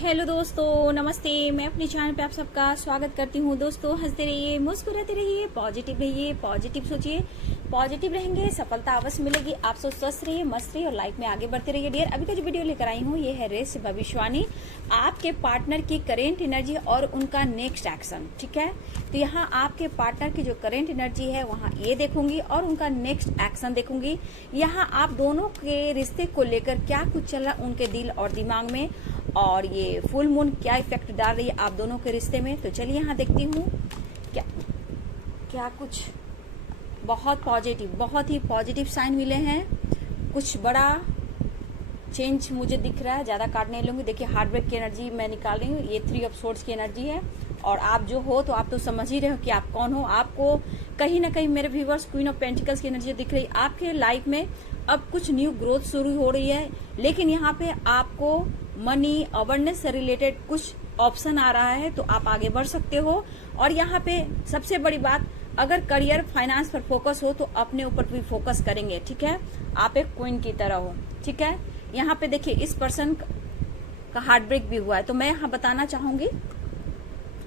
Hello दोस्तों, नमस्ते। मैं अपने चैनल पे आप सबका स्वागत करती हूँ। दोस्तों, हंसते रहिए, मुस्कुराते रहिए, पॉजिटिव रहिए, पॉजिटिव सोचिए, पॉजिटिव रहेंगे, सफलता अवश्य मिलेगी। आप सब स्वस्थ रहिए, मस्त रहिए और लाइफ में आगे बढ़ते रहिए। डियर, अभी का जो वीडियो लेकर आई हूँ ये है रेस भविष्यवाणी, आपके पार्टनर की करेंट एनर्जी और उनका नेक्स्ट एक्शन। ठीक है, तो यहाँ आपके पार्टनर की जो करेंट एनर्जी है वहाँ ये देखूंगी और उनका नेक्स्ट एक्शन देखूंगी। यहाँ आप दोनों के रिश्ते को लेकर क्या कुछ चल रहा है उनके दिल और दिमाग में, और ये फुल मून क्या इफेक्ट डाल रही है आप दोनों के रिश्ते में। तो चलिए यहाँ देखती हूँ क्या कुछ बहुत ही पॉजिटिव साइन मिले हैं। कुछ बड़ा चेंज मुझे दिख रहा है। ज्यादा कार्ड नहीं लूंगी। देखिए, हार्ट ब्रेक की एनर्जी मैं निकाल रही हूँ। ये 3 ऑफ सोर्ड्स की एनर्जी है और आप जो हो तो आप तो समझ ही रहे हो कि आप कौन हो। आपको कहीं ना कहीं मेरे व्यूवर्स क्वीन ऑफ पेंटिकल्स की एनर्जी दिख रही है। आपके लाइफ में अब कुछ न्यू ग्रोथ शुरू हो रही है, लेकिन यहाँ पे आपको मनी अवेयरनेस से रिलेटेड कुछ ऑप्शन आ रहा है तो आप आगे बढ़ सकते हो। और यहाँ पे सबसे बड़ी बात, अगर करियर फाइनेंस पर फोकस हो तो अपने ऊपर भी फोकस करेंगे। ठीक है, आप एक क्वीन की तरह हो। ठीक है, यहाँ पे देखिए इस पर्सन का हार्ट ब्रेक भी हुआ है, तो मैं यहाँ बताना चाहूंगी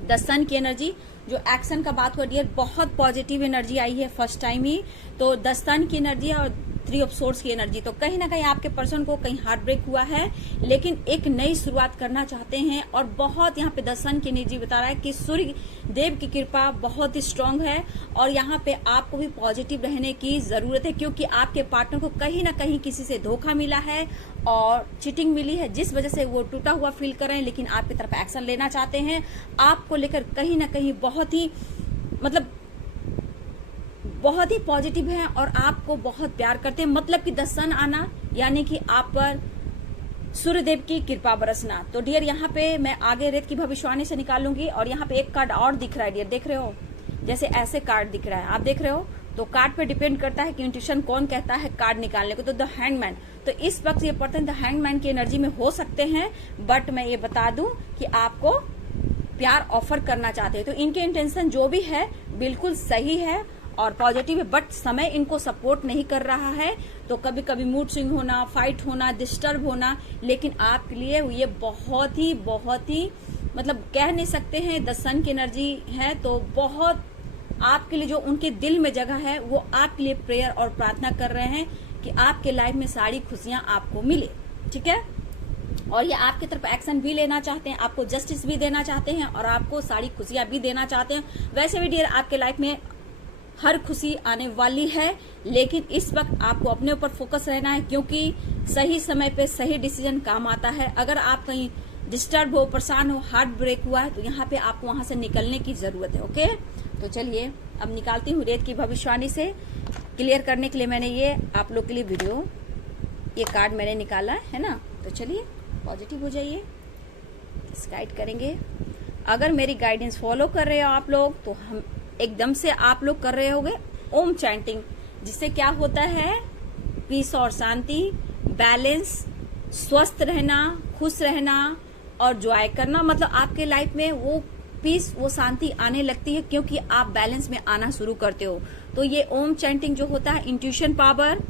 द सन की एनर्जी। जो एक्शन का बात हो रही है, बहुत पॉजिटिव एनर्जी आई है फर्स्ट टाइम ही। तो द सन की एनर्जी और 3 ऑफ सोर्ड्स की एनर्जी, तो कहीं ना कहीं आपके पर्सन को कहीं हार्ट ब्रेक हुआ है, लेकिन एक नई शुरुआत करना चाहते हैं। और बहुत यहाँ पे द सन की एनर्जी बता रहा है कि सूर्य देव की कृपा बहुत ही स्ट्रांग है और यहाँ पे आपको भी पॉजिटिव रहने की जरूरत है, क्योंकि आपके पार्टनर को कहीं ना कहीं किसी से धोखा मिला है और चीटिंग मिली है, जिस वजह से वो टूटा हुआ फील कर रहे हैं, लेकिन आपकी तरफ एक्शन लेना चाहते हैं। आपको लेकर कहीं ना कहीं बहुत ही पॉजिटिव है और आपको बहुत प्यार करते हैं। मतलब कि द सन आना यानी कि आप पर सूर्यदेव की कृपा बरसना। तो डियर, यहाँ पे मैं आगे रेत की भविष्यवाणी से निकालूंगी। और यहाँ पे एक कार्ड और दिख रहा है डियर, देख रहे हो, जैसे ऐसे कार्ड दिख रहा है, आप देख रहे हो। तो कार्ड पे डिपेंड करता है कि इंट्यूशन कौन कहता है कार्ड निकालने को। तो द हैंगमैन, तो इस वक्त ये पर्सन द हैंगमैन की एनर्जी में हो सकते हैं, बट मैं ये बता दूं कि आपको प्यार ऑफर करना चाहते हैं। तो इनके इंटेंशन जो भी है बिल्कुल सही है और पॉजिटिव है, बट समय इनको सपोर्ट नहीं कर रहा है। तो कभी कभी मूड स्विंग होना, फाइट होना, डिस्टर्ब होना, लेकिन आपके लिए ये बहुत ही मतलब कह नहीं सकते हैं। द सन की एनर्जी है तो बहुत आपके लिए जो उनके दिल में जगह है वो आपके लिए प्रेयर और प्रार्थना कर रहे हैं कि आपके लाइफ में सारी खुशियां आपको मिले। ठीक है, और ये आपकी तरफ एक्शन भी लेना चाहते हैं, आपको जस्टिस भी देना चाहते हैं और आपको सारी खुशियां भी देना चाहते हैं। वैसे भी डियर, आपके लाइफ में हर खुशी आने वाली है, लेकिन इस वक्त आपको अपने ऊपर फोकस रहना है, क्योंकि सही समय पे सही डिसीजन काम आता है। अगर आप कहीं डिस्टर्ब हो, परेशान हो, हार्ट ब्रेक हुआ है, तो यहाँ पे आपको वहां से निकलने की जरूरत है। ओके, तो चलिए अब निकालती हूँ रेत की भविष्यवाणी से। क्लियर करने के लिए मैंने ये आप लोग के लिए वीडियो, ये कार्ड मैंने निकाला है ना। तो चलिए पॉजिटिव हो जाइए, गाइड करेंगे। अगर मेरी गाइडेंस फॉलो कर रहे हो आप लोग, तो हम एकदम से आप लोग कर रहे होंगे ओम चैंटिंग, जिससे क्या होता है, पीस और शांति, बैलेंस, स्वस्थ रहना, खुश रहना और जॉय करना। मतलब आपके लाइफ में वो पीस, वो शांति आने लगती है, क्योंकि आप बैलेंस में आना शुरू करते हो। तो ये ओम चैंटिंग जो होता है, इंट्यूशन पावर,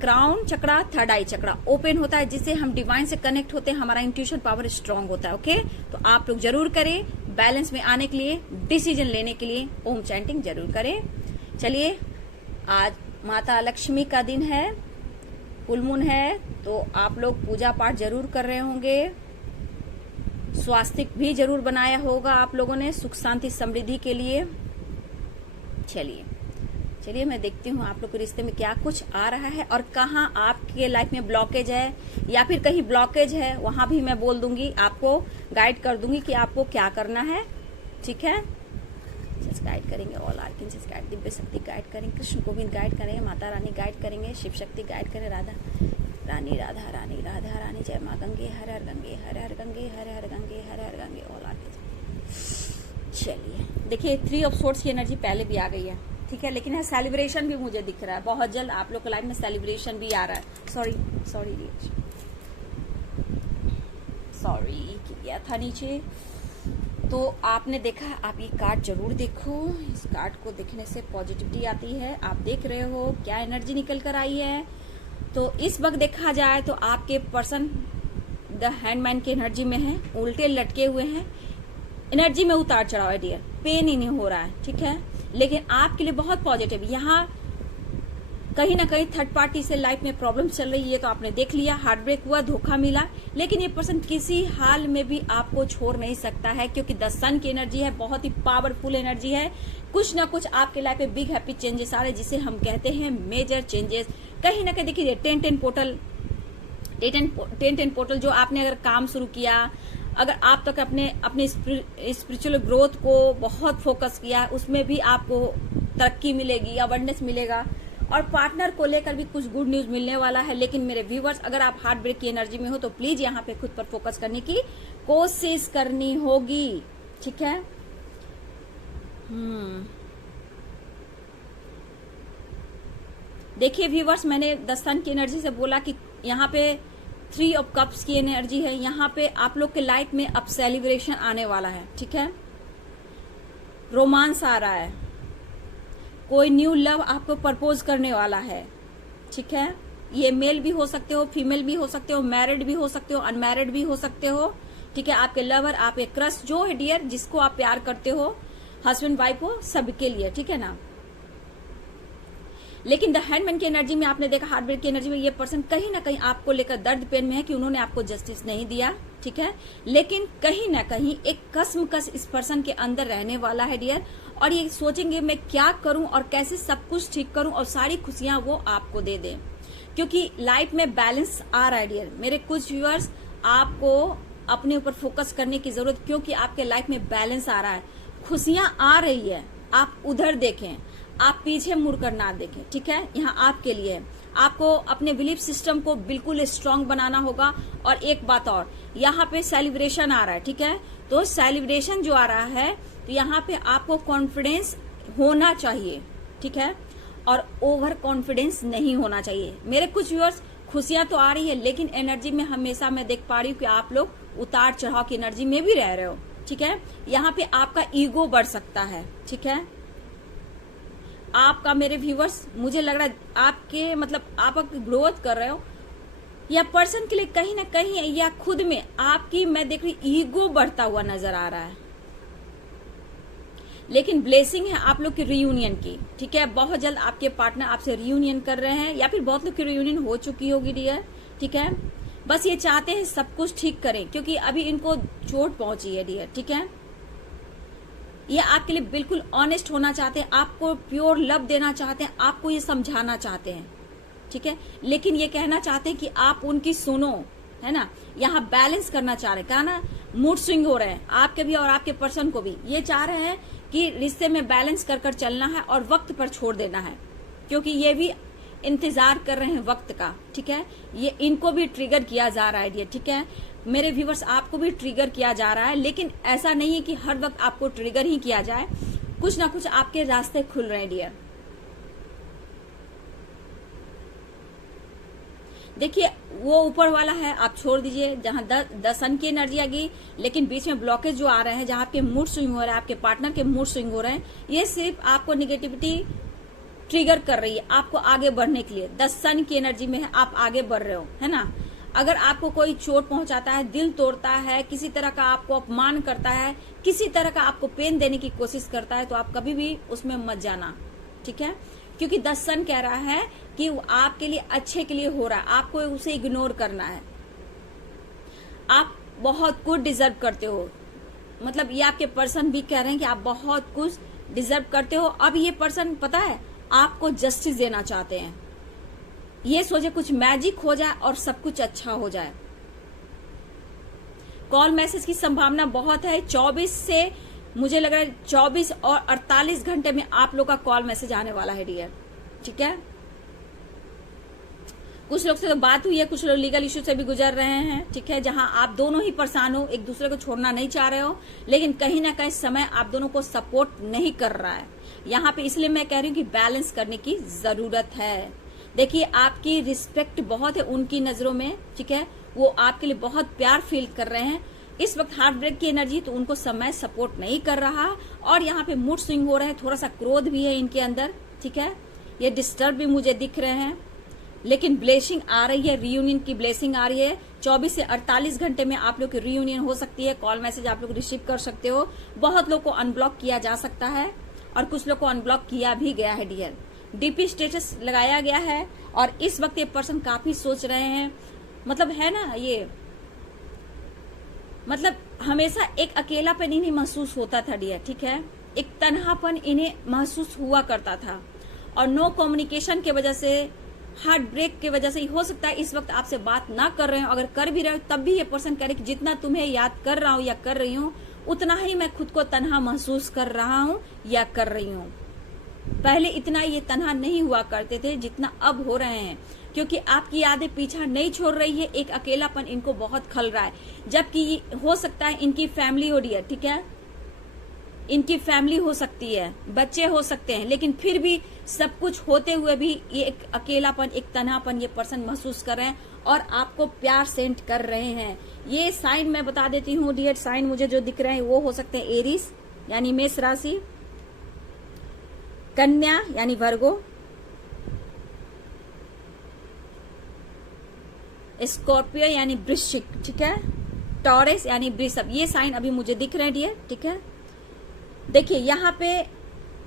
क्राउन चक्रा, थर्ड आई चक्रा ओपन होता है, जिससे हम डिवाइन से कनेक्ट होते हैं, हमारा इंट्यूशन पावर स्ट्रांग होता है। ओके, तो आप लोग जरूर करें, बैलेंस में आने के लिए, डिसीजन लेने के लिए ओम चैंटिंग जरूर करें। चलिए, आज माता लक्ष्मी का दिन है, फुल मून है, तो आप लोग पूजा पाठ जरूर कर रहे होंगे, स्वास्तिक भी जरूर बनाया होगा आप लोगों ने सुख शांति समृद्धि के लिए। चलिए मैं देखती हूँ आप लोग के रिश्ते में क्या कुछ आ रहा है और कहाँ आपके लाइफ में ब्लॉकेज है, या फिर कहीं ब्लॉकेज है वहां भी मैं बोल दूंगी, आपको गाइड कर दूंगी कि आपको क्या करना है। ठीक है, गाइड करेंगे, ऑल आर्कएंजेल्स गाइड, दिव्य शक्ति गाइड करेंगे, कृष्ण गोविंद गाइड करेंगे, माता रानी गाइड करेंगे, शिव शक्ति गाइड करें, राधा रानी, राधा रानी, राधा रानी, जय माँ गंगे, हर हर गंगे, हर हर गंगे, हर हर गंगे, हर हर गंगे, ऑल आर्कएंजेल्स। चलिए देखिए, 3 ऑफ सोर्ड्स की एनर्जी पहले भी आ गई है। ठीक है, लेकिन सेलिब्रेशन भी मुझे दिख रहा है, बहुत जल्द आप लोग के लाइफ में सेलिब्रेशन भी आ रहा है। सॉरी किया था नीचे। तो आपने देखा, आप ये कार्ड जरूर देखो, इस कार्ड को देखने से पॉजिटिविटी आती है। आप देख रहे हो क्या एनर्जी निकल कर आई है। तो इस वक्त देखा जाए तो आपके पर्सन द हैंडमैन की एनर्जी में है, उल्टे लटके हुए हैं, एनर्जी में उतार चढ़ाव है डियर, पेन ही नहीं हो रहा है, ठीक है, लेकिन आपके लिए बहुत पॉजिटिव। यहाँ कहीं ना कहीं थर्ड पार्टी से लाइफ में प्रॉब्लम चल रही है, तो आपने देख लिया, हार्ट ब्रेक हुआ, धोखा मिला, लेकिन ये पर्सन किसी हाल में भी आपको छोड़ नहीं सकता है, क्योंकि द सन की एनर्जी है, बहुत ही पावरफुल एनर्जी है। कुछ ना कुछ आपके लाइफ में बिग हैप्पी चेंजेस आ रहे हैं, जिसे हम कहते हैं मेजर चेंजेस। कहीं ना कहीं देखिए 10-10 पोर्टल जो आपने अगर काम शुरू किया, अगर आप तक अपने स्पिरिचुअल ग्रोथ को बहुत फोकस किया, उसमें भी आपको तरक्की मिलेगी, अवेयरनेस मिलेगा, और पार्टनर को लेकर भी कुछ गुड न्यूज मिलने वाला है। लेकिन मेरे व्यूवर्स, अगर आप हार्ट ब्रेक की एनर्जी में हो तो प्लीज यहाँ पे खुद पर फोकस करने की कोशिश करनी होगी, ठीक है। देखिए व्यूवर्स, मैंने द सन की एनर्जी से बोला कि यहाँ पे 3 ऑफ कप्स की एनर्जी है, यहाँ पे आप लोग के लाइफ में अब सेलिब्रेशन आने वाला है, ठीक है, रोमांस आ रहा है, कोई न्यू लव आपको प्रपोज करने वाला है, ठीक है। ये मेल भी हो सकते हो, फीमेल भी हो सकते हो, मैरिड भी हो सकते हो, अनमैरिड भी हो सकते हो, ठीक है। आपके लवर, आपके क्रश जो है डियर, जिसको आप प्यार करते हो, हस्बैंड वाइफ हो, सबके लिए, ठीक है ना। लेकिन द हैंडमैन की एनर्जी में आपने देखा, हार्ट ब्रेक की एनर्जी में ये पर्सन कहीं ना कहीं आपको लेकर दर्द पेन में है कि उन्होंने आपको जस्टिस नहीं दिया, ठीक है। लेकिन कहीं ना कहीं एक कसमकस इस पर्सन के अंदर रहने वाला है डियर, और ये सोचेंगे मैं क्या करूं और कैसे सब कुछ ठीक करूं और सारी खुशियां वो आपको दे दें, क्योंकि लाइफ में बैलेंस आ रहा है डियर। मेरे कुछ व्यूअर्स, आपको अपने ऊपर फोकस करने की जरूरत, क्योंकि आपके लाइफ में बैलेंस आ रहा है, खुशियां आ रही है। आप उधर देखें, आप पीछे मुड़कर ना देखें, ठीक है। यहाँ आपके लिए है, आपको अपने बिलीफ सिस्टम को बिल्कुल स्ट्रांग बनाना होगा। और एक बात और, यहाँ पे सेलिब्रेशन आ रहा है, ठीक है, तो सेलिब्रेशन जो आ रहा है, तो यहाँ पे आपको कॉन्फिडेंस होना चाहिए, ठीक है, और ओवर कॉन्फिडेंस नहीं होना चाहिए। मेरे कुछ व्यूअर्स, खुशियां तो आ रही है, लेकिन एनर्जी में हमेशा मैं देख पा रही हूँ कि आप लोग उतार चढ़ाव की एनर्जी में भी रह रहे हो, ठीक है। यहाँ पे आपका ईगो बढ़ सकता है, ठीक है। आपका, मेरे व्यूवर्स, मुझे लग रहा है आपके मतलब आप ग्रोथ कर रहे हो, या पर्सन के लिए कहीं ना कहीं या खुद में आपकी, मैं देख रही, ईगो बढ़ता हुआ नजर आ रहा है। लेकिन ब्लेसिंग है आप लोग की रियूनियन की, ठीक है। बहुत जल्द आपके पार्टनर आपसे रियूनियन कर रहे हैं, या फिर बहुत लोग की रियूनियन हो चुकी होगी डियर, ठीक है। बस ये चाहते हैं सब कुछ ठीक करें, क्योंकि अभी इनको चोट पहुंची है डियर, ठीक है। ये आपके लिए बिल्कुल ऑनेस्ट होना चाहते हैं, आपको प्योर लव देना चाहते हैं, आपको ये समझाना चाहते हैं, ठीक है। लेकिन ये कहना चाहते हैं कि आप उनकी सुनो, है ना। यहाँ बैलेंस करना चाह रहे हैं, कहा ना, मूड स्विंग हो रहे हैं आपके भी और आपके पर्सन को भी। ये चाह रहे हैं कि रिश्ते में बैलेंस कर कर चलना है और वक्त पर छोड़ देना है, क्योंकि ये भी इंतजार कर रहे हैं वक्त का, ठीक है। ये इनको भी ट्रिगर किया जा रहा है, ठीक है। मेरे व्यूवर्स, आपको भी ट्रिगर किया जा रहा है, लेकिन ऐसा नहीं है कि हर वक्त आपको ट्रिगर ही किया जाए, कुछ ना कुछ आपके रास्ते खुल रहे हैं डियर। देखिए, वो ऊपर वाला है, आप छोड़ दीजिए, जहां द सन की एनर्जी आ गई, लेकिन बीच में ब्लॉकेज जो आ रहे हैं, जहां आपके मूड स्विंग हो रहा है, आपके पार्टनर के मूड स्विंग हो रहे हैं, ये सिर्फ आपको निगेटिविटी ट्रिगर कर रही है आपको आगे बढ़ने के लिए। द सन की एनर्जी में है, आप आगे बढ़ रहे हो, है ना। अगर आपको कोई चोट पहुंचाता है, दिल तोड़ता है, किसी तरह का आपको अपमान करता है, किसी तरह का आपको पेन देने की कोशिश करता है, तो आप कभी भी उसमें मत जाना, ठीक है। क्योंकि द सन कह रहा है कि वो आपके लिए अच्छे के लिए हो रहा है, आपको उसे इग्नोर करना है। आप बहुत कुछ डिजर्व करते हो, मतलब ये आपके पर्सन भी कह रहे हैं कि आप बहुत कुछ डिजर्व करते हो। अब ये पर्सन, पता है, आपको जस्टिस देना चाहते हैं, ये सोचे कुछ मैजिक हो जाए और सब कुछ अच्छा हो जाए। कॉल मैसेज की संभावना बहुत है, 24 से मुझे लग रहा है 24 और 48 घंटे में आप लोग का कॉल मैसेज आने वाला है डियर, ठीक है। कुछ लोग से तो बात हुई है, कुछ लोग लीगल इश्यू से भी गुजर रहे हैं, ठीक है, जहां आप दोनों ही परेशान हो, एक दूसरे को छोड़ना नहीं चाह रहे हो, लेकिन कहीं ना कहीं समय आप दोनों को सपोर्ट नहीं कर रहा है यहाँ पे। इसलिए मैं कह रही हूँ कि बैलेंस करने की जरूरत है। देखिए, आपकी रिस्पेक्ट बहुत है उनकी नजरों में, ठीक है, वो आपके लिए बहुत प्यार फील कर रहे हैं। इस वक्त हार्ट ब्रेक की एनर्जी, तो उनको समय सपोर्ट नहीं कर रहा, और यहाँ पे मूड स्विंग हो रहा है, थोड़ा सा क्रोध भी है इनके अंदर, ठीक है। ये डिस्टर्ब भी मुझे दिख रहे हैं, लेकिन ब्लेसिंग आ रही है, रियूनियन की ब्लेसिंग आ रही है, 24 से 48 घंटे में आप लोग की रीयूनियन हो सकती है। कॉल मैसेज आप लोग रिसीव कर सकते हो। बहुत लोग को अनब्लॉक किया जा सकता है और कुछ लोग को अनब्लॉक किया भी गया है डियर। डीपी स्टेटस लगाया गया है और इस वक्त ये पर्सन काफी सोच रहे हैं, मतलब है ना ये, मतलब हमेशा एक अकेलापन इन्हें महसूस होता था डियर, ठीक है, एक तन्हापन इन्हें महसूस हुआ करता था और नो कम्युनिकेशन के वजह से, हार्ट ब्रेक की वजह से हो सकता है इस वक्त आपसे बात ना कर रहे हो। अगर कर भी रहे हो तब भी ये पर्सन कह रहे कि जितना तुम्हें याद कर रहा हूं या कर रही हूं उतना ही मैं खुद को तन्हा महसूस कर रहा हूं या कर रही हूं। पहले इतना ये तन्हा नहीं हुआ करते थे जितना अब हो रहे हैं, क्योंकि आपकी यादें पीछा नहीं छोड़ रही है। एक अकेलापन इनको बहुत खल रहा है, जबकि हो सकता है इनकी फैमिली हो रही है, ठीक है, इनकी फैमिली हो सकती है, बच्चे हो सकते हैं, लेकिन फिर भी सब कुछ होते हुए भी ये एक अकेलापन, एक तन्हापन ये पर्सन महसूस कर रहे हैं और आपको प्यार सेंड कर रहे हैं। ये साइन मैं बता देती हूँ डियर, साइन मुझे जो दिख रहे हैं वो हो सकते हैं एरीज यानी मेष राशि, कन्या यानी वर्गो, स्कॉर्पियो यानी वृश्चिक, ठीक है, टॉरस यानी वृषभ। ये साइन अभी मुझे दिख रहे हैं डियर, ठीक है। देखिए यहाँ पे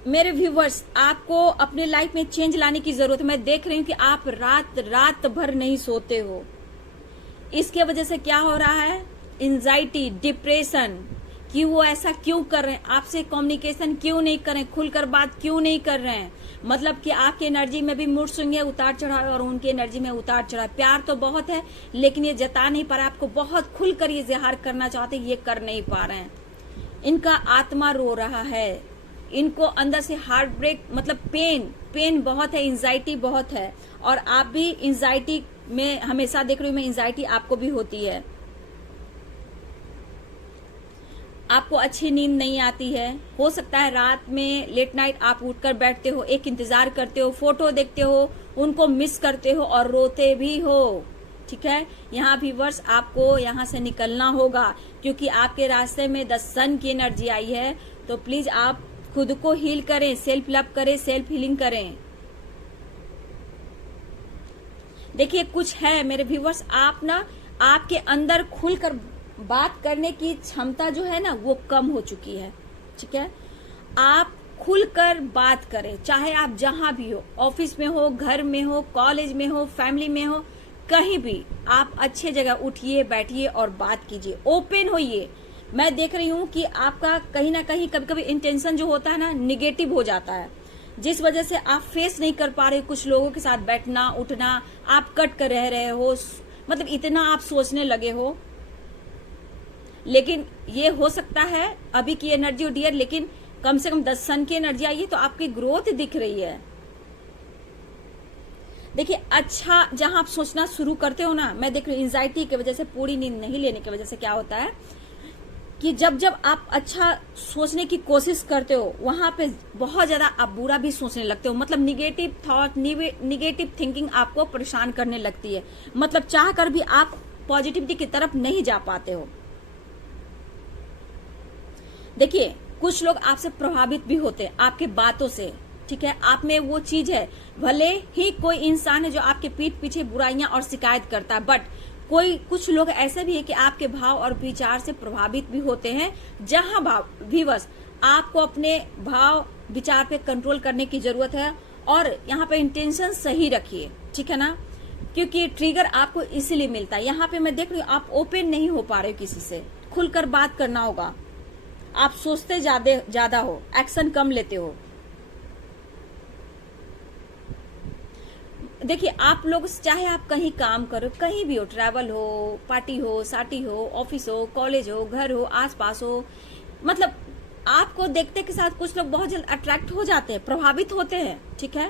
मेरे व्यूवर्स, आपको अपने लाइफ में चेंज लाने की जरूरत है। मैं देख रही हूँ कि आप रात भर नहीं सोते हो। इसके वजह से क्या हो रहा है, एंजाइटी, डिप्रेशन, कि वो ऐसा क्यों कर रहे हैं, आपसे कम्युनिकेशन क्यों नहीं कर रहे हैं, खुलकर बात क्यों नहीं कर रहे हैं। मतलब कि आपकी एनर्जी में भी मूड स्विंग है, उतार चढ़ाव, और उनकी एनर्जी में उतार चढ़ाव। प्यार तो बहुत है लेकिन ये जता नहीं पा रहा, आपको बहुत खुलकर ये इजहार करना चाहते, ये कर नहीं पा रहे हैं। इनका आत्मा रो रहा है, इनको अंदर से हार्ट ब्रेक, मतलब पेन बहुत है, एंजाइटी बहुत है। और आप भी एंजाइटी में हमेशा देख रही हूँ मैं, एंजाइटी आपको भी होती है। आपको अच्छी नींद नहीं आती है, हो सकता है रात में लेट नाइट आप उठकर बैठते हो, एक इंतजार करते हो, फोटो देखते हो, उनको मिस करते हो और रोते भी हो, ठीक है। यहाँ व्यूअर्स आपको यहाँ से निकलना होगा, क्योंकि आपके रास्ते में द सन की एनर्जी आई है। तो प्लीज आप खुद को हील करें, सेल्फ लव करें, सेल्फ हीलिंग करें। देखिए कुछ है मेरे व्यूअर्स, आप ना, आपके अंदर खुलकर बात करने की क्षमता जो है ना वो कम हो चुकी है, ठीक है। आप खुलकर बात करें, चाहे आप जहां भी हो, ऑफिस में हो, घर में हो, कॉलेज में हो, फैमिली में हो, कहीं भी आप अच्छे जगह उठिए, बैठिए और बात कीजिए, ओपन होइए। मैं देख रही हूँ कि आपका कहीं ना कहीं कभी कभी इंटेंशन जो होता है ना निगेटिव हो जाता है, जिस वजह से आप फेस नहीं कर पा रहे कुछ लोगों के साथ बैठना उठना, आप कट कर रह रहे हो, मतलब इतना आप सोचने लगे हो। लेकिन ये हो सकता है अभी की एनर्जी डियर, लेकिन कम से कम 10 सन की एनर्जी आई है तो आपकी ग्रोथ दिख रही है। देखिए अच्छा जहां आप सोचना शुरू करते हो ना, मैं देख रही हूँ एंजाइटी की वजह से, पूरी नींद नहीं लेने की वजह से क्या होता है कि जब आप अच्छा सोचने की कोशिश करते हो वहां पे बहुत ज्यादा आप बुरा भी सोचने लगते हो। मतलब निगेटिव थॉट, निगेटिव थिंकिंग आपको परेशान करने लगती है। मतलब चाह कर भी आप पॉजिटिविटी की तरफ नहीं जा पाते हो। देखिए कुछ लोग आपसे प्रभावित भी होते हैं आपके बातों से, ठीक है। आप में वो चीज है, भले ही कोई इंसान है जो आपके पीठ पीछे बुराइयां और शिकायत करता है, बट कुछ लोग ऐसे भी है कि आपके भाव और विचार से प्रभावित भी होते हैं। जहां भाव व्यूअर्स, आपको अपने भाव विचार पे कंट्रोल करने की जरूरत है और यहाँ पे इंटेंशन सही रखिए, ठीक है ना, क्योंकि ट्रिगर आपको इसीलिए मिलता है। यहाँ पे मैं देख रही हूँ आप ओपन नहीं हो पा रहे हो किसी से, खुलकर बात करना होगा। आप सोचते ज्यादा हो, एक्शन कम लेते हो। देखिए आप लोग चाहे आप कहीं काम करो, कहीं भी हो, ट्रैवल हो, पार्टी हो, साटी हो, ऑफिस हो, कॉलेज हो, घर हो, आसपास हो, मतलब आपको देखते के साथ कुछ लोग बहुत जल्द अट्रैक्ट हो जाते हैं, प्रभावित होते हैं, ठीक है।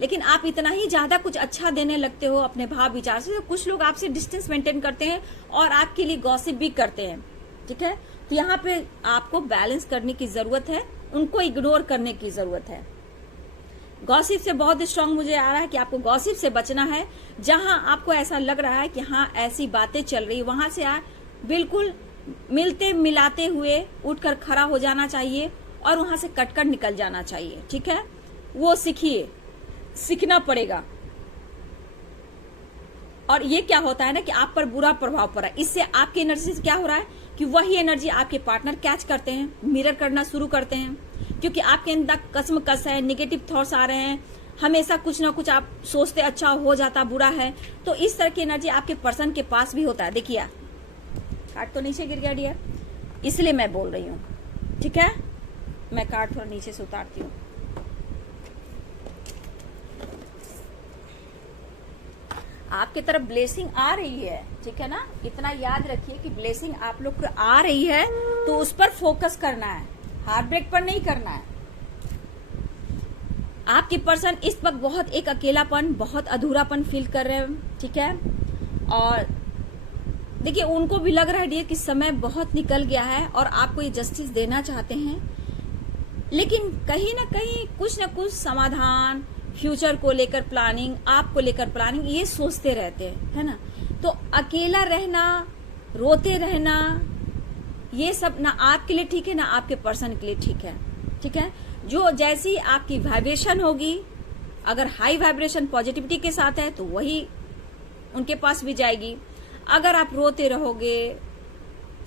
लेकिन आप इतना ही ज्यादा कुछ अच्छा देने लगते हो अपने भाव विचार से, तो कुछ लोग आपसे डिस्टेंस मेंटेन करते हैं और आपके लिए गॉसिप भी करते हैं, ठीक है। तो यहाँ पे आपको बैलेंस करने की जरूरत है, उनको इग्नोर करने की जरूरत है। गॉसिप से बहुत स्ट्रांग मुझे आ रहा है कि आपको गॉसिप से बचना है। जहां आपको ऐसा लग रहा है कि हाँ ऐसी बातें चल रही, वहां से बिल्कुल मिलते मिलाते हुए उठकर खड़ा हो जाना चाहिए और वहां से कटकर निकल जाना चाहिए, ठीक है। वो सीखिए, सीखना पड़ेगा। और ये क्या होता है ना कि आप पर बुरा प्रभाव पड़ा है, इससे आपकी एनर्जी से क्या हो रहा है कि वही एनर्जी आपके पार्टनर कैच करते हैं, मिरर करना शुरू करते हैं, क्योंकि आपके अंदर कसमकस है, नेगेटिव थॉट्स आ रहे हैं, हमेशा कुछ ना कुछ आप सोचते अच्छा हो जाता बुरा है, तो इस तरह की एनर्जी आपके पर्सन के पास भी होता है। देखिए कार्ड तो नीचे गिर गया डियर, इसलिए मैं बोल रही हूँ, ठीक है। मैं कार्ड थोड़ा नीचे से उतारती हूँ। आपकी तरफ ब्लेसिंग आ रही है, ठीक है ना, इतना याद रखिए कि ब्लेसिंग आप लोग को आ रही है, तो उस पर फोकस करना है, हार्ट ब्रेक पर नहीं करना है। आपकी पर्सन इस वक्त बहुत एक अकेलापन, बहुत अधूरापन फील कर रहे हैं, ठीक है। और देखिए उनको भी लग रहा है कि समय बहुत निकल गया है और आपको ये जस्टिस देना चाहते हैं, लेकिन कहीं ना कहीं कुछ ना कुछ समाधान, फ्यूचर को लेकर प्लानिंग, आपको लेकर प्लानिंग, ये सोचते रहते हैं, है ना। तो अकेला रहना, रोते रहना, ये सब ना आपके लिए ठीक है ना आपके पर्सन के लिए ठीक है, ठीक है। जो जैसी आपकी वाइब्रेशन होगी, अगर हाई वाइब्रेशन पॉजिटिविटी के साथ है तो वही उनके पास भी जाएगी। अगर आप रोते रहोगे,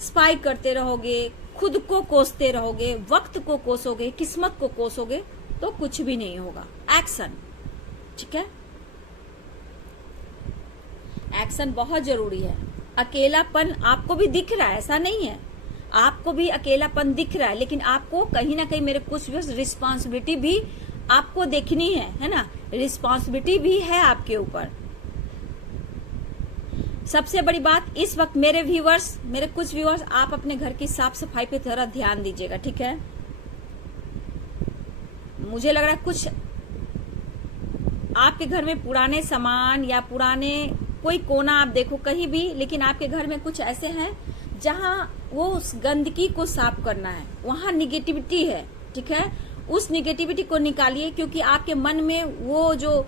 स्पाइक करते रहोगे, खुद को कोसते रहोगे, वक्त को कोसोगे, किस्मत को कोसोगे, तो कुछ भी नहीं होगा। एक्शन, ठीक है, एक्शन बहुत जरूरी है। अकेलापन आपको भी दिख रहा है, ऐसा नहीं है, आपको भी अकेलापन दिख रहा है, लेकिन आपको कहीं ना कहीं मेरे कुछ रिस्पॉन्सिबिलिटी भी आपको देखनी है ना, रिस्पॉन्सिबिलिटी भी है आपके ऊपर। सबसे बड़ी बात इस वक्त मेरे व्यूअर्स, मेरे कुछ व्यूअर्स, आप अपने घर की साफ सफाई पे थोड़ा ध्यान दीजिएगा, ठीक है। मुझे लग रहा है कुछ आपके घर में पुराने सामान या पुराने कोई कोना आप देखो कहीं भी, लेकिन आपके घर में कुछ ऐसे हैं जहां वो उस गंदगी को साफ करना है, वहां निगेटिविटी है, ठीक है। उस निगेटिविटी को निकालिए, क्योंकि आपके मन में वो जो,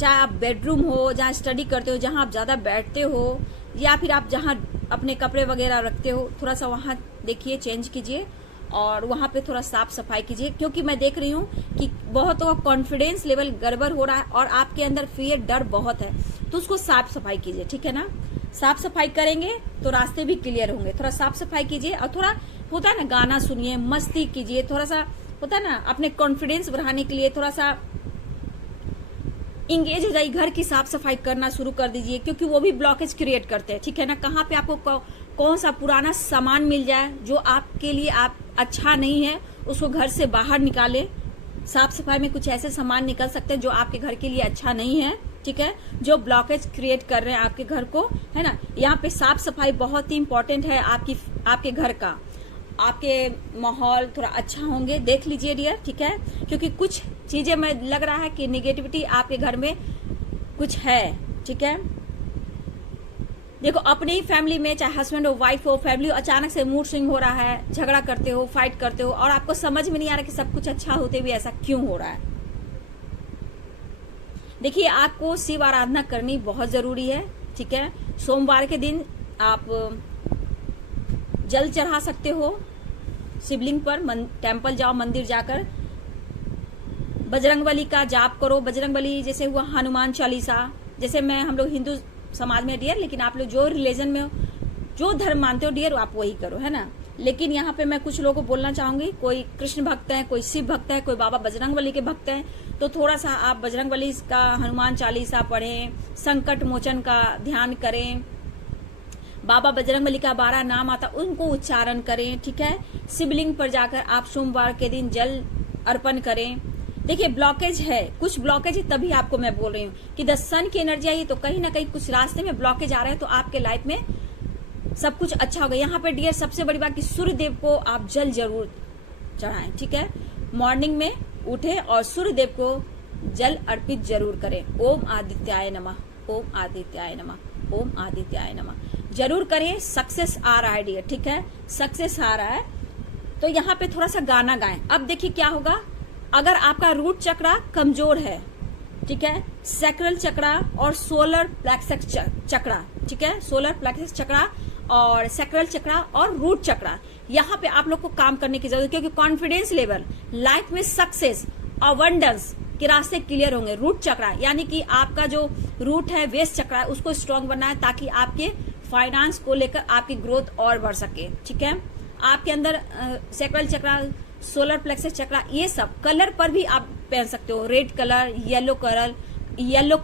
चाहे आप बेडरूम हो, जहां स्टडी करते हो, जहां आप ज्यादा बैठते हो, या फिर आप जहां अपने कपड़े वगैरह रखते हो, थोड़ा सा वहां देखिए, चेंज कीजिए और वहां पे थोड़ा साफ सफाई कीजिए, क्योंकि मैं देख रही हूँ कि बहुत कॉन्फिडेंस लेवल गड़बड़ हो रहा है और आपके अंदर फियर, डर बहुत है, तो उसको साफ सफाई कीजिए, ठीक है ना। साफ सफाई करेंगे तो रास्ते भी क्लियर होंगे। थोड़ा साफ सफाई कीजिए और थोड़ा होता है ना, गाना सुनिए, मस्ती कीजिए, थोड़ा सा होता है ना, अपने कॉन्फिडेंस बढ़ाने के लिए थोड़ा सा इंगेज हो जाइए, घर की साफ सफाई करना शुरू कर दीजिए, क्योंकि वो भी ब्लॉकेज क्रिएट करते हैं, ठीक है ना। कहाँ पे आपको कौन सा पुराना सामान मिल जाए जो आपके लिए आप अच्छा नहीं है, उसको घर से बाहर निकाले। साफ सफाई में कुछ ऐसे सामान निकल सकते हैं जो आपके घर के लिए अच्छा नहीं है, ठीक है, जो ब्लॉकेज क्रिएट कर रहे हैं आपके घर को, है ना। यहाँ पे साफ सफाई बहुत ही इंपॉर्टेंट है आपके घर का, आपके माहौल थोड़ा अच्छा होंगे, देख लीजिए डियर, ठीक है। क्योंकि कुछ चीजें में लग रहा है कि नेगेटिविटी आपके घर में कुछ है, ठीक है। देखो अपनी ही फैमिली में, चाहे हस्बैंड हो, वाइफ हो, फैमिली हो, अचानक से मूड स्विंग हो रहा है, झगड़ा करते हो, फाइट करते हो, और आपको समझ में नहीं आ रहा कि सब कुछ अच्छा होते हुए ऐसा क्यों हो रहा है। देखिए आपको शिव आराधना करनी बहुत जरूरी है, ठीक है। सोमवार के दिन आप जल चढ़ा सकते हो शिवलिंग पर, टेम्पल जाओ, मंदिर जाकर बजरंगबली का जाप करो। बजरंगबली जैसे हुआ हनुमान चालीसा, जैसे हम लोग हिंदू समाज में डियर, लेकिन आप लोग जो रिलीजन में हो, जो धर्म मानते हो डियर, आप वही करो, है ना। लेकिन यहाँ पे मैं कुछ लोगों को बोलना चाहूंगी, कोई कृष्ण भक्त है, कोई शिव भक्त है, कोई बाबा बजरंगबली के भक्त हैं, तो थोड़ा सा आप बजरंगबली का हनुमान चालीसा पढ़ें, संकट मोचन का ध्यान करें, बाबा बजरंगबली का 12 नाम आता उनको उच्चारण करें, ठीक है। शिवलिंग पर जाकर आप सोमवार के दिन जल अर्पण करें। देखिए ब्लॉकेज है, कुछ ब्लॉकेज है, तभी आपको मैं बोल रही हूँ कि 10 सन की एनर्जी आई, तो कहीं ना कहीं कुछ रास्ते में ब्लॉकेज आ रहे हैं, तो आपके लाइफ में सब कुछ अच्छा होगा। यहाँ पे डियर सबसे बड़ी बात कि सूर्य देव को आप जल जरूर चढ़ाएं, ठीक है। मॉर्निंग में उठे और सूर्य देव को जल अर्पित जरूर करें। ओम आदित्याय नमः, ओम आदित्याय नमः, ओम आदित्याय नमः जरूर करें। सक्सेस आ रहा है डियर, ठीक है, सक्सेस आ रहा है। तो यहाँ पे थोड़ा सा गाना गाएं। अब देखिए क्या होगा, अगर आपका रूट चक्रा कमजोर है, ठीक है, सैक्रल चक्रा और सोलर प्लेक्सस चक्रा, ठीक है, सोलर प्लेक्सस चक्रा और सैक्रल चक्रा और रूट चक्रा, यहाँ पे आप लोग को काम करने की जरूरत है, क्योंकि कॉन्फिडेंस लेवल, लाइफ में सक्सेस, अबंडेंस, के रास्ते क्लियर होंगे। रूट चक्रा यानी कि आपका जो रूट है, बेस चक्रा है, उसको स्ट्रांग बनना है ताकि आपके फाइनेंस को लेकर आपकी ग्रोथ और बढ़ सके। ठीक है, आपके अंदर सैक्रल चक्रा, सोलर प्लेक्सस चक्रा, ये सब कलर पर भी आप पहन सकते हो। Red colour, yellow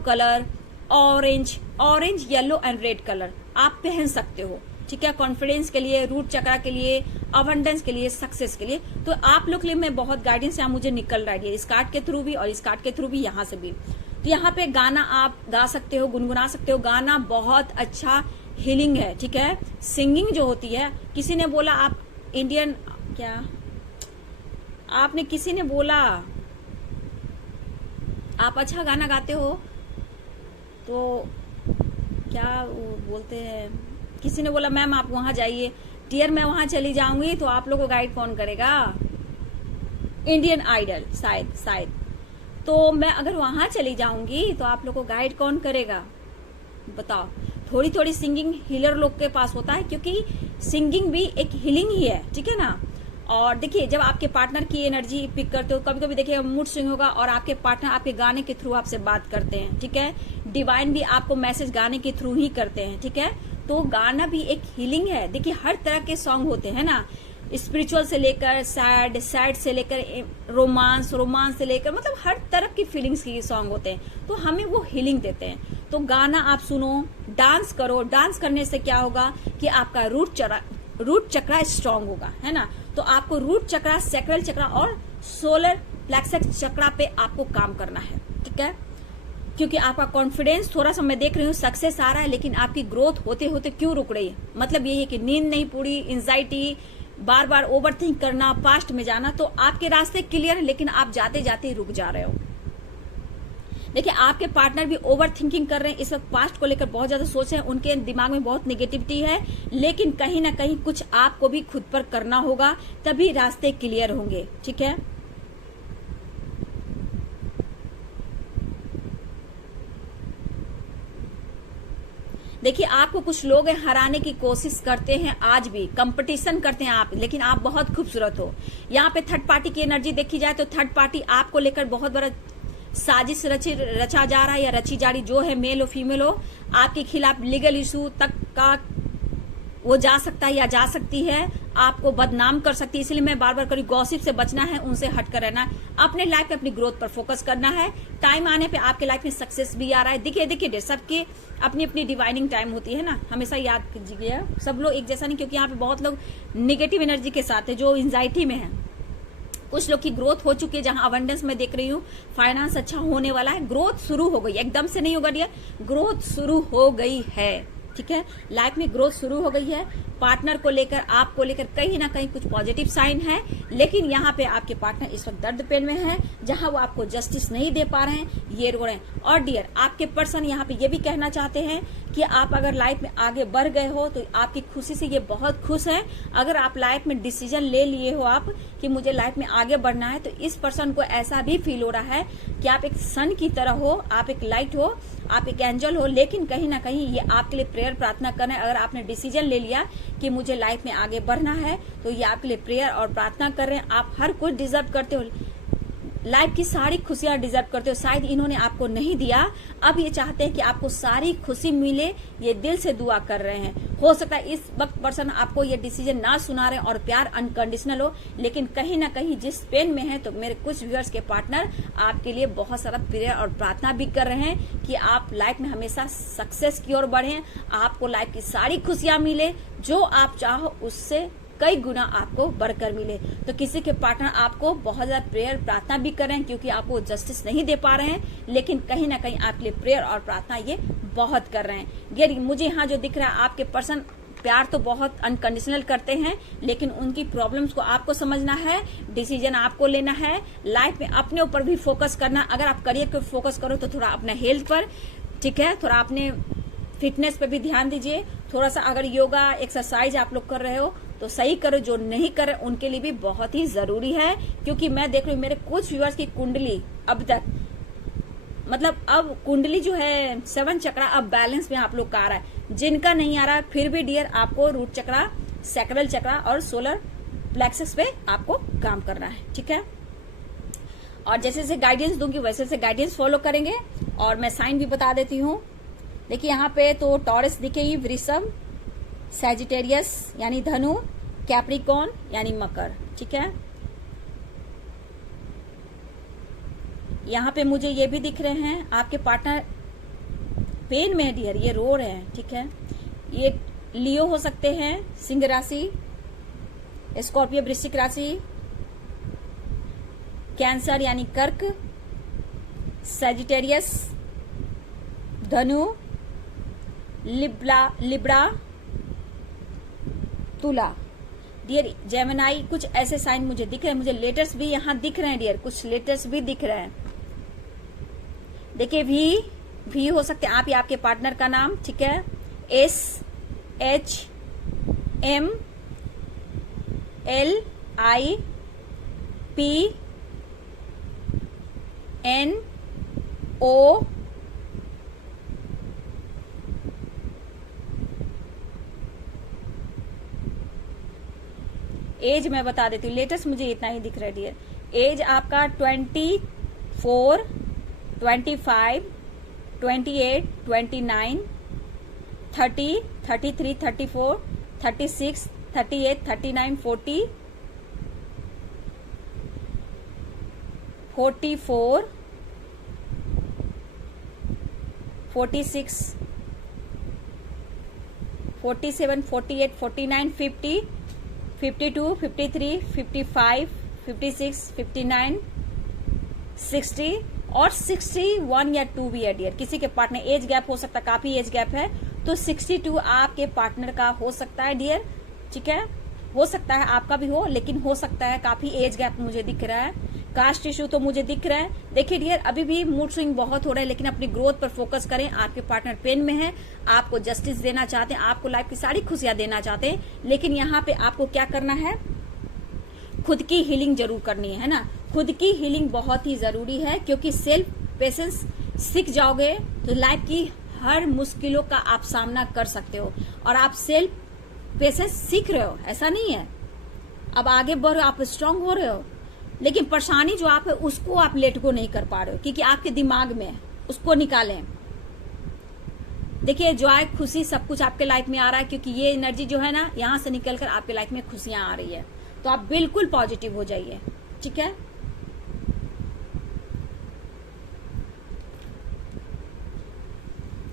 colour, orange, yellow and red colour आप पहन सकते हो। ठीक है, कॉन्फिडेंस के लिए, रूट चक्रा के लिए, अबंडेंस के लिए, सक्सेस के लिए। तो आप लोग के लिए मैं बहुत गाइडेंस यहाँ मुझे निकल रहा है, इस कार्ड के थ्रू भी और इस कार्ड के थ्रू भी, यहाँ से भी। तो यहाँ पे गाना आप गा सकते हो, गुनगुना सकते हो। गाना बहुत अच्छा हीलिंग है। ठीक है, सिंगिंग जो होती है, किसी ने बोला आप इंडियन, क्या आपने, किसी ने बोला आप अच्छा गाना गाते हो, तो क्या वो बोलते हैं, किसी ने बोला मैम आप वहां जाइए। डियर मैं वहां चली जाऊंगी तो आप लोगों को गाइड कौन करेगा? इंडियन आइडल, शायद। तो मैं अगर वहां चली जाऊंगी तो आप लोगों को गाइड कौन करेगा बताओ? थोड़ी थोड़ी सिंगिंग हीलर लोग के पास होता है, क्योंकि सिंगिंग भी एक हीलिंग ही है। ठीक है ना। और देखिए, जब आपके पार्टनर की एनर्जी पिक करते हो, कभी कभी देखिए मूड स्विंग होगा और आपके पार्टनर आपके गाने के थ्रू आपसे बात करते हैं। ठीक है, डिवाइन भी आपको मैसेज गाने के थ्रू ही करते हैं। ठीक है, तो गाना भी एक हीलिंग है। देखिए, हर तरह के सॉन्ग होते हैं ना, स्पिरिचुअल से लेकर सैड से लेकर रोमांस से लेकर, मतलब हर तरह की फीलिंग्स के सॉन्ग होते हैं, तो हमें वो हीलिंग देते हैं। तो गाना आप सुनो, डांस करो। डांस करने से क्या होगा कि आपका रूट चक्रा स्ट्रांग होगा, है ना। तो आपको रूट चक्रा, सैक्रल चक्रा और सोलर प्लेक्सस चक्रा पे आपको काम करना है। ठीक है, क्योंकि आपका कॉन्फिडेंस थोड़ा सा मैं देख रही हूँ सक्सेस आ रहा है, लेकिन आपकी ग्रोथ होते होते क्यों रुक रही है? मतलब यही है कि नींद नहीं पूरी, एंजाइटी, बार बार ओवरथिंक करना, पास्ट में जाना। तो आपके रास्ते क्लियर है, लेकिन आप जाते जाते रुक जा रहे हो। देखिए, आपके पार्टनर भी ओवर थिंकिंग कर रहे हैं इस वक्त, पास्ट को लेकर बहुत ज्यादा सोच रहे हैं, उनके दिमाग में बहुत नेगेटिविटी है, लेकिन कहीं ना कहीं कुछ आपको भी खुद पर करना होगा, तभी रास्ते क्लियर होंगे। ठीक है, देखिए, आपको कुछ लोग हराने की कोशिश करते हैं, आज भी कंपटीशन करते हैं आप, लेकिन आप बहुत खूबसूरत हो। यहाँ पे थर्ड पार्टी की एनर्जी देखी जाए तो थर्ड पार्टी आपको लेकर बहुत बड़ा साजिश रचा जा रहा है या रची जा रही, जो है मेल हो फीमेल हो, आपके खिलाफ लीगल इशू तक का वो जा सकता है या जा सकती है, आपको बदनाम कर सकती है। इसलिए मैं बार बार करी, गॉसिप से बचना है, उनसे हटकर रहना है, अपने लाइफ में अपनी ग्रोथ पर फोकस करना है। टाइम आने पे आपके लाइफ में सक्सेस भी आ रहा है। देखिए सबके अपनी अपनी डिवाइनिंग टाइम होती है ना, हमेशा याद कीजिए। सब लोग एक जैसा नहीं, क्योंकि यहाँ पे बहुत लोग निगेटिव एनर्जी के साथ है, जो एंजाइटी में है। कुछ लोग की ग्रोथ हो चुकी है, जहां अबंडेंस में देख रही हूँ, फाइनेंस अच्छा होने वाला है, ग्रोथ शुरू हो गई, एकदम से नहीं होगा डियर, ग्रोथ शुरू हो गई है। ठीक है, लाइफ में ग्रोथ शुरू हो गई है। पार्टनर को लेकर, आपको लेकर कहीं ना कहीं कुछ पॉजिटिव साइन है, लेकिन यहाँ पे आपके पार्टनर इस वक्त दर्द पेन में है, जहां वो आपको जस्टिस नहीं दे पा रहे हैं, ये रो रहे हैं। और डियर, आपके पर्सन यहाँ पे ये भी कहना चाहते हैं कि आप अगर लाइफ में आगे बढ़ गए हो तो आपकी खुशी से ये बहुत खुश है। अगर आप लाइफ में डिसीजन ले लिए हो आप कि मुझे लाइफ में आगे बढ़ना है, तो इस पर्सन को ऐसा भी फील हो रहा है कि आप एक सन की तरह हो, आप एक लाइट हो, आप एक एंजल हो, लेकिन कहीं ना कहीं ये आपके लिए प्रेयर प्रार्थना कर रहे हैं। अगर आपने डिसीजन ले लिया कि मुझे लाइफ में आगे बढ़ना है, तो ये आपके लिए प्रेयर और प्रार्थना कर रहे हैं। आप हर कुछ डिजर्व करते हो, लाइफ की सारी खुशियां डिजर्व करते हो। शायद इन्होंने आपको नहीं दिया, अब ये चाहते हैं कि आपको सारी खुशी मिले, ये दिल से दुआ कर रहे हैं। हो सकता है इस वक्त पर्सन आपको ये डिसीजन ना सुना रहे और प्यार अनकंडीशनल हो, लेकिन कहीं ना कहीं जिस पेन में है, तो मेरे कुछ व्यूअर्स के पार्टनर आपके लिए बहुत सारा प्रेयर और प्रार्थना भी कर रहे हैं कि आप लाइफ में हमेशा सक्सेस की ओर बढ़े, आपको लाइफ की सारी खुशियां मिले, जो आप चाहो उससे कई गुना आपको बढ़कर मिले। तो किसी के पार्टनर आपको बहुत ज्यादा प्रेयर प्रार्थना भी कर रहे हैं, क्योंकि आपको जस्टिस नहीं दे पा रहे हैं, लेकिन कहीं ना कहीं आपके लिए प्रेयर और प्रार्थना ये बहुत कर रहे हैं। ये मुझे यहाँ जो दिख रहा है, आपके पर्सन प्यार तो बहुत अनकंडीशनल करते हैं, लेकिन उनकी प्रॉब्लम्स को आपको समझना है, डिसीजन आपको लेना है, लाइफ में अपने ऊपर भी फोकस करना। अगर आप करियर पे फोकस करो तो थोड़ा अपना हेल्थ पर, ठीक है, थोड़ा अपने फिटनेस पे भी ध्यान दीजिए। थोड़ा सा अगर योगा एक्सरसाइज आप लोग कर रहे हो तो सही करो, जो नहीं कर रहे उनके लिए भी बहुत ही जरूरी है। क्योंकि मैं देख रही हूँ मेरे कुछ व्यूअर्स की कुंडली अब तक, मतलब अब कुंडली जो है 7 चक्रा अब बैलेंस में आप लोग का आ रहा है। जिनका नहीं आ रहा है, फिर भी डियर आपको रूट चक्रा, सैक्रल चक्रा और सोलर प्लेक्सस पे आपको काम करना है। ठीक है, और जैसे जैसे गाइडेंस दूंगी वैसे वैसे गाइडेंस फॉलो करेंगे। और मैं साइन भी बता देती हूँ। देखिए यहाँ पे तो टॉरस दिखेगी, वृषभ, सैजिटेरियस यानी धनु, कैप्रिकॉर्न यानी मकर। ठीक है, यहाँ पे मुझे ये भी दिख रहे हैं आपके पार्टनर पेन में है डियर, ये रो रहे हैं। ठीक है, ये लियो हो सकते हैं, सिंह राशि, स्कॉर्पियो वृश्चिक राशि, कैंसर यानी कर्क, सैजिटेरियस, धनु, लिब्रा, तुला। डियर जेमिनाई, कुछ ऐसे साइन मुझे दिख रहे हैं। मुझे लेटर्स भी यहाँ दिख रहे हैं डियर, कुछ लेटर्स भी दिख रहे हैं। देखिए भी हो सकते हैं आप या आपके पार्टनर का नाम। ठीक है, SHMLIPNO एज मैं बता देती हूँ, लेटेस्ट मुझे इतना ही दिख रहा है डियर। एज आपका 24, 25, 28, 29, 30, 33, 34, 36, 38, 39, 40, 44, 46, 47, 48, 49, 50, 52, 53, 55, 56, 59, 60 और 61 या 2 भी है डियर। किसी के पार्टनर एज गैप हो सकता है, काफी एज गैप है तो 62 आपके पार्टनर का हो सकता है डियर। ठीक है, हो सकता है आपका भी हो, लेकिन हो सकता है काफी एज गैप मुझे दिख रहा है। कास्ट इशू तो मुझे दिख रहा है। देखिए डियर, अभी भी मूड स्विंग बहुत हो रहा है, लेकिन अपनी ग्रोथ पर फोकस करें। आपके पार्टनर पेन में है, आपको जस्टिस देना चाहते हैं, आपको लाइफ की सारी खुशियां देना चाहते हैं, लेकिन यहाँ पे आपको क्या करना है, खुद की हीलिंग जरूर करनी है ना। खुद की हीलिंग बहुत ही जरूरी है, क्योंकि सेल्फ पेशेंस सीख जाओगे तो लाइफ की हर मुश्किलों का आप सामना कर सकते हो। और आप सेल्फ पेशेंस सीख रहे हो, ऐसा नहीं है, अब आगे बढ़ रहे हो, आप स्ट्रांग हो रहे हो, लेकिन परेशानी जो आप है उसको आप लेट गो नहीं कर पा रहे हो, क्योंकि आपके दिमाग में है, उसको निकालें। देखिए जॉय, खुशी, सब कुछ आपके लाइफ में आ रहा है, क्योंकि ये एनर्जी जो है ना, यहाँ से निकलकर आपके लाइफ में खुशियां आ रही है। तो आप बिल्कुल पॉजिटिव हो जाइए। ठीक है,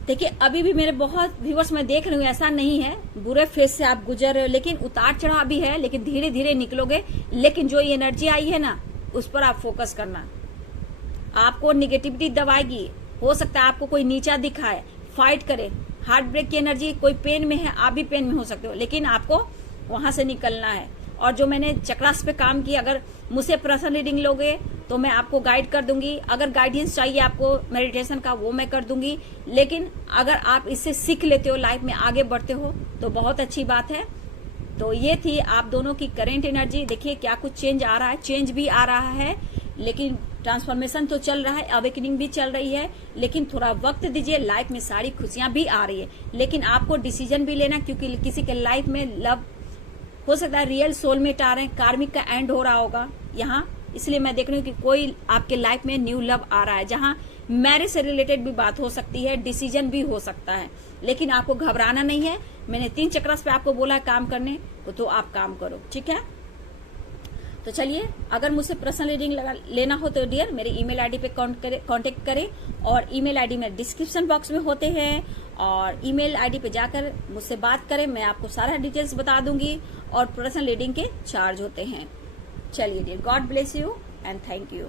देखिए अभी भी मेरे बहुत व्यूअर्स मैं देख रही हूँ, ऐसा नहीं है बुरे फेज से आप गुजर रहे हो, लेकिन उतार चढ़ाव भी है, लेकिन धीरे धीरे निकलोगे। लेकिन जो ये एनर्जी आई है ना, उस पर आप फोकस करना। आपको निगेटिविटी दबाएगी, हो सकता है आपको कोई नीचा दिखाए, फाइट करे। हार्ट ब्रेक की एनर्जी, कोई पेन में है, आप भी पेन में हो सकते हो, लेकिन आपको वहां से निकलना है। और जो मैंने चक्रास पे काम किया, अगर मुझसे पर्सनल रीडिंग लोगे तो मैं आपको गाइड कर दूंगी। अगर गाइडेंस चाहिए आपको मेडिटेशन का, वो मैं कर दूंगी। लेकिन अगर आप इससे सीख लेते हो, लाइफ में आगे बढ़ते हो, तो बहुत अच्छी बात है। तो ये थी आप दोनों की करेंट एनर्जी। देखिए क्या कुछ चेंज आ रहा है, चेंज भी आ रहा है, लेकिन ट्रांसफॉर्मेशन तो चल रहा है, अवेकनिंग भी चल रही है, लेकिन थोड़ा वक्त दीजिए। लाइफ में सारी खुशियां भी आ रही है, लेकिन आपको डिसीजन भी लेना, क्योंकि किसी के लाइफ में लव हो सकता है, रियल सोलमेट आ रहे हैं, कार्मिक का एंड हो रहा होगा यहाँ। इसलिए मैं देख रही हूँ कि कोई आपके लाइफ में न्यू लव आ रहा है, जहाँ मैरिज से रिलेटेड भी बात हो सकती है, डिसीजन भी हो सकता है, लेकिन आपको घबराना नहीं है। मैंने 3 चक्रस पे आपको बोला है काम करने को, तो आप काम करो। ठीक है, तो चलिए, अगर मुझसे पर्सनल रीडिंग लेना हो तो डियर मेरे ईमेल आईडी पे कांटेक्ट करें, और ईमेल आईडी में डिस्क्रिप्शन बॉक्स में होते हैं, और ईमेल आईडी पे जाकर मुझसे बात करें, मैं आपको सारा डिटेल्स बता दूंगी। और पर्सनल रीडिंग के चार्ज होते हैं। चलिए dear, god bless you and thank you.